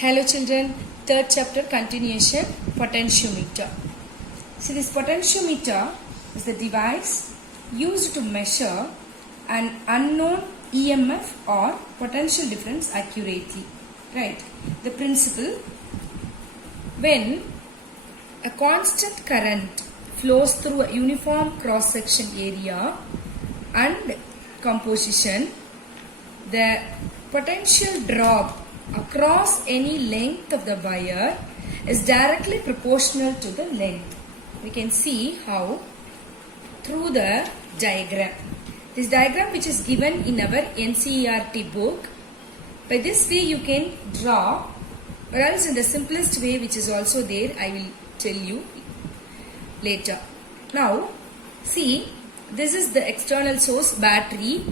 Hello children, third chapter continuation, potentiometer. See, this potentiometer is the device used to measure an unknown EMF or potential difference accurately. Right? The principle, when a constant current flows through a uniform cross-section area and composition, the potential drop across any length of the wire is directly proportional to the length. We can see how through the diagram. This diagram which is given in our NCERT book. By this way you can draw, or else in the simplest way which is also there, I will tell you later. Now see, this is the external source battery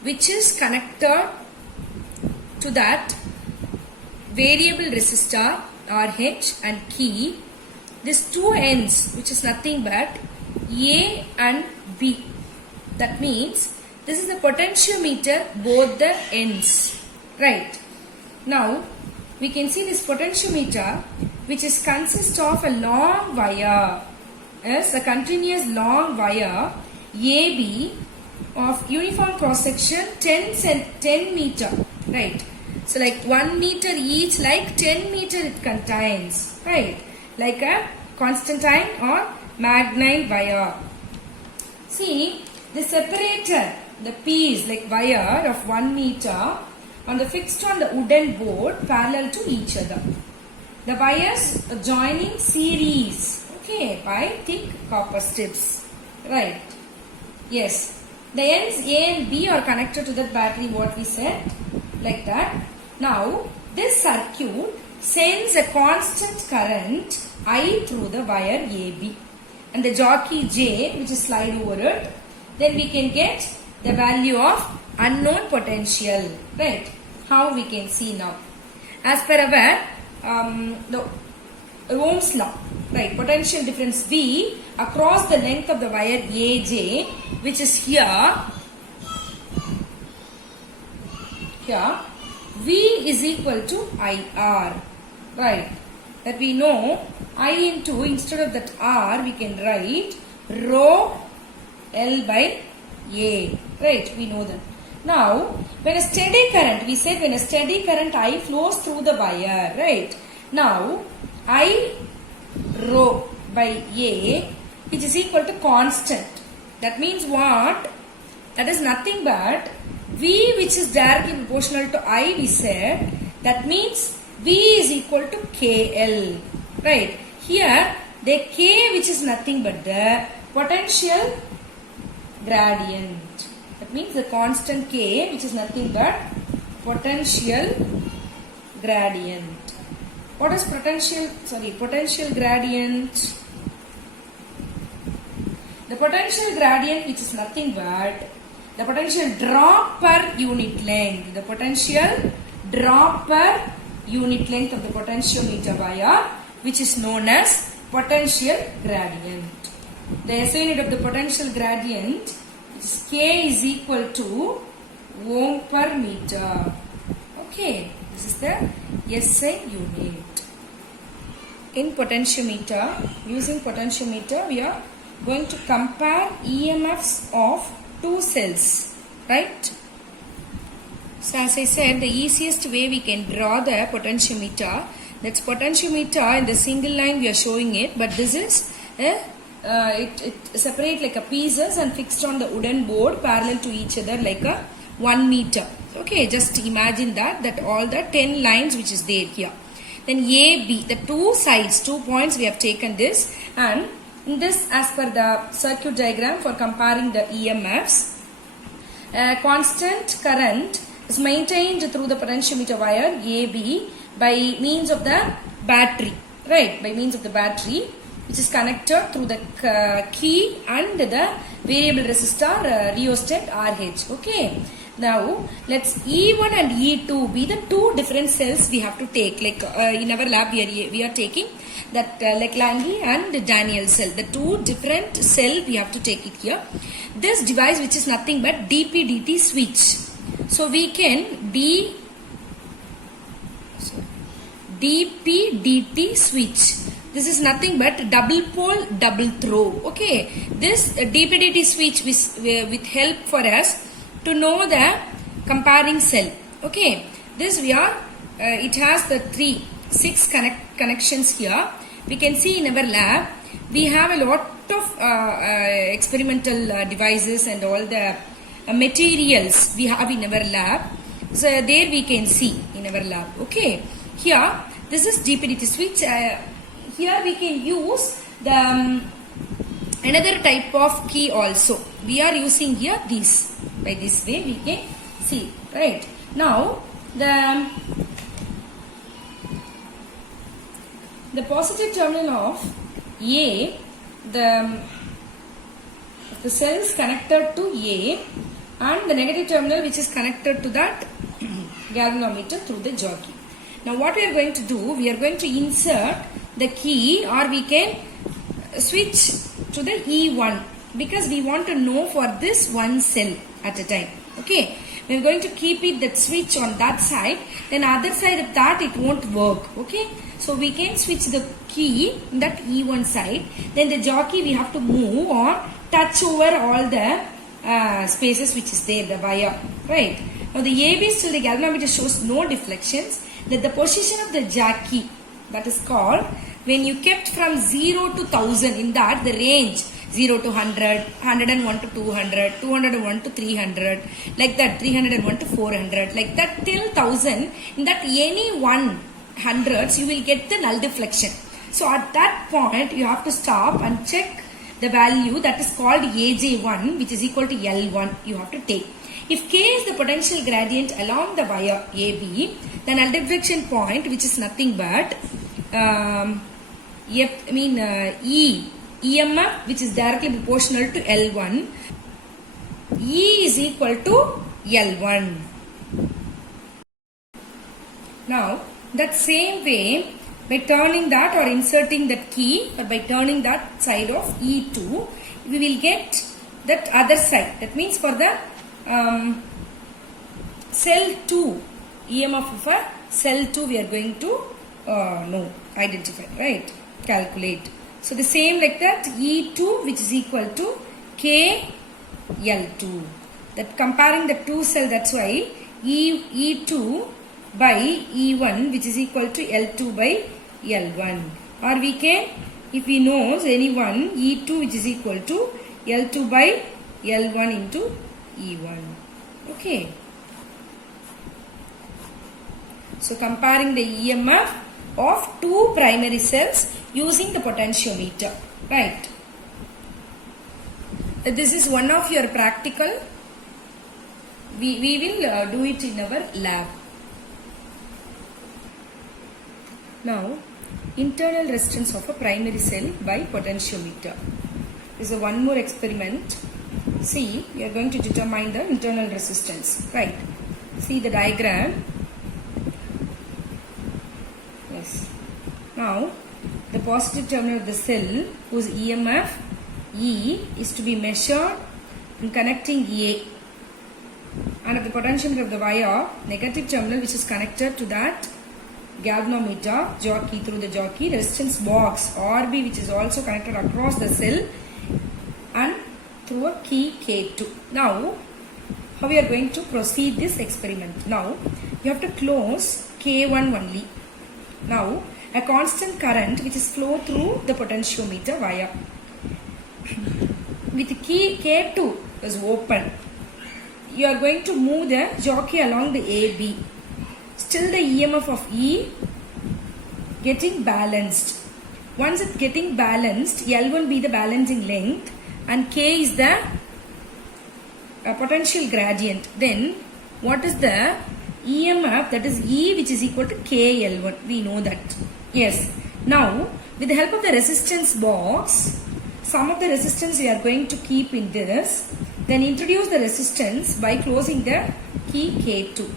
which is connected to that variable resistor RH and key. These two ends, which is nothing but A and B. That means this is the potentiometer, both the ends. Right. Now we can see this potentiometer which is consists of a long wire. Yes, a continuous long wire AB of uniform cross section 10 meter. Right. So like 1 meter each, like 10 meter it contains, right? Like a Constantine or Magnite wire. See, the separator, the piece like wire of 1 meter fixed on the wooden board parallel to each other. The wires are joining series, okay, by thick copper strips, right? Yes, the ends A and B are connected to that battery, what we said, like that. Now, this circuit sends a constant current I through the wire AB and the jockey J, which is slide over it. Then we can get the value of unknown potential, right? How we can see now. As per our the Ohm's law, right? Potential difference V across the length of the wire AJ, which is here. V is equal to IR, right? That we know I into, instead of that R, we can write rho L by A, right? We know that. Now, when a steady current, we said when a steady current I flows through the wire, right? Now, I rho by A, which is equal to constant. That means what? That is nothing but V, which is directly proportional to I, we said. That means V is equal to KL. Right. Here, the K, which is nothing but the potential gradient. That means the constant K, which is nothing but potential gradient. What is potential gradient? The potential gradient, which is nothing but the potential drop per unit length. The potential drop per unit length of the potentiometer wire, which is known as potential gradient. The SI unit of the potential gradient, which is K, is equal to ohm per meter. Okay, this is the SI unit. In potentiometer, using potentiometer, we are going to compare EMFs of two cells, right? So as I said, the easiest way we can draw the potentiometer, that's potentiometer in the single line we are showing it, but this is it separate like a pieces and fixed on the wooden board parallel to each other like a 1 meter. Okay, just imagine that all the 10 lines which is there here. Then A, B, the two sides, 2 points we have taken this, and in this, as per the circuit diagram for comparing the EMFs, a constant current is maintained through the potentiometer wire AB by means of the battery, right? By means of the battery, which is connected through the key and the variable resistor rheostat RH. Okay. Now, let's E1 and E2 be the two different cells we have to take. Like in our lab, we are taking that like Lange and Daniel cell. The two different cell we have to take it here. This device, which is nothing but DP-DT switch. So we can DP-DT switch. This is nothing but double pole, double throw. Okay. This DP-DT switch with help for us to know the comparing cell. Okay. This we are, it has the 6 connections here. We can see in our lab, we have a lot of experimental devices and all the materials we have in our lab. So there we can see in our lab. Okay. Here, this is DP-DT switch. Here we can use the another type of key also. We are using here this. By this way we can see. Right. Now, the positive terminal of A, the cell is connected to A, and the negative terminal which is connected to that galvanometer through the jockey. Now what we are going to do, we are going to insert the key, or we can switch to the E1 because we want to know for this one cell at a time. Okay, we are going to keep it that switch on that side, then other side of that it won't work. Okay, so we can switch the key in that E1 side, then the jockey we have to move or touch over all the spaces which is there, the wire. Right. Now the AB still the galvanometer shows no deflections. That the position of the jockey, that is called, when you kept from 0 to 1000, in that the range 0 to 100, 101 to 200, 201 to 300, like that 301 to 400, like that till 1000, in that any 100s you will get the null deflection. So at that point you have to stop and check the value, that is called AJ1, which is equal to L1 you have to take. If K is the potential gradient along the wire AB, then null deflection point, which is nothing but EMF, which is directly proportional to L1, E is equal to L1. Now, that same way, by turning that or inserting that key, or by turning that side of E2, we will get that other side. That means for the cell 2, EMF of a cell 2 we are going to identify, right? Calculate. So the same like that, E2 which is equal to KL2. That comparing the two cell, that's why E2 by E1 which is equal to L2 by L1. Or we can, if we know any one, E2 which is equal to L2 by L1 into E1. Okay. So comparing the EMF of two primary cells using the potentiometer. Right. This is one of your practical. We will do it in our lab. Now, internal resistance of a primary cell by potentiometer. This is one more experiment. See, we are going to determine the internal resistance. Right. See the diagram. Yes. Now, the positive terminal of the cell whose EMF E is to be measured in connecting A, and of the potentiometer of the wire, negative terminal which is connected to that galvanometer jockey, through the jockey, resistance box RB which is also connected across the cell and through a key K2. Now, how we are going to proceed this experiment? Now, you have to close K1 only. Now, a constant current which is flow through the potentiometer wire. With key K2 is open, you are going to move the jockey along the AB. Still the EMF of E getting balanced. Once it's getting balanced, L1 be the balancing length and K is the potential gradient. Then what is the EMF? That is E which is equal to KL1. We know that. Yes. Now with the help of the resistance box, some of the resistance we are going to keep in this. Then introduce the resistance by closing the key K2.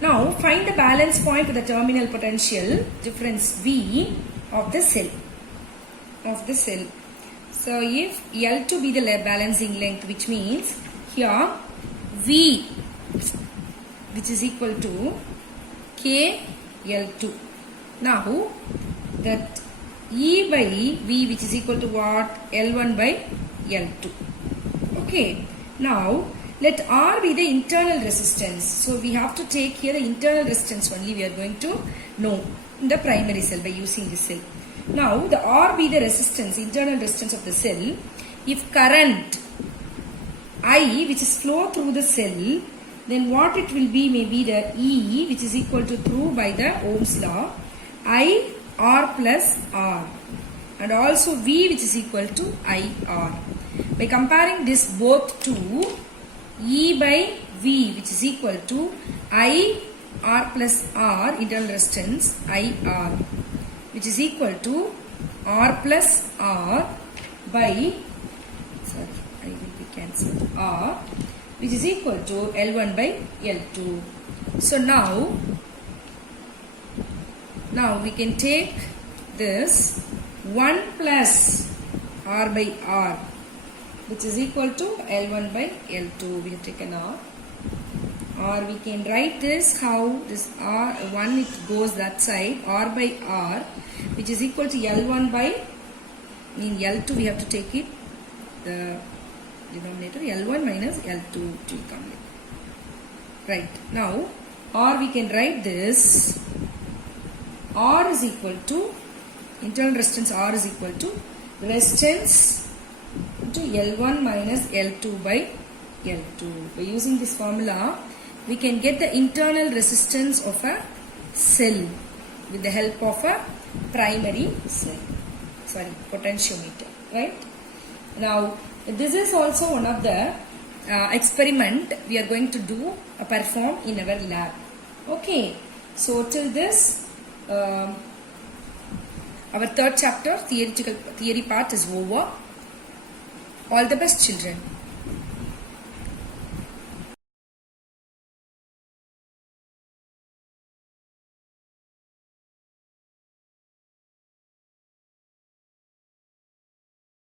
Now find the balance point to the terminal potential difference V of the cell. So if L2 be the balancing length, which means here V which is equal to KL2. Now that E by V, which is equal to what? L1 by L2. Okay. Now let R be the internal resistance. So we have to take here the internal resistance only we are going to know in the primary cell by using this cell. Now the R be the resistance, internal resistance of the cell. If current I, which is flow through the cell, then what it will be may be the E, which is equal to through by the Ohm's law, I R plus R, and also V, which is equal to I R. By comparing this both to E by V, which is equal to I R plus R, internal resistance, I R, which is equal to R plus R by, sorry, I will be cancelled, R, which is equal to L1 by L2. So now we can take this 1 plus R by R, which is equal to L1 by L2. We have taken R. Or we can write this how this R1 it goes that side, R by R, which is equal to L1 by, L2 we have to take it, the denominator, L1 minus L2 to come in. Right. Now, or we can write this, R is equal to, internal resistance R is equal to resistance to L1 minus L2 by L2. By using this formula, we can get the internal resistance of a cell with the help of a primary cell. Potentiometer. Right? Now, this is also one of the experiment we are going to do perform in our lab. Okay. So till this, our third chapter theory part is over. All the best, children.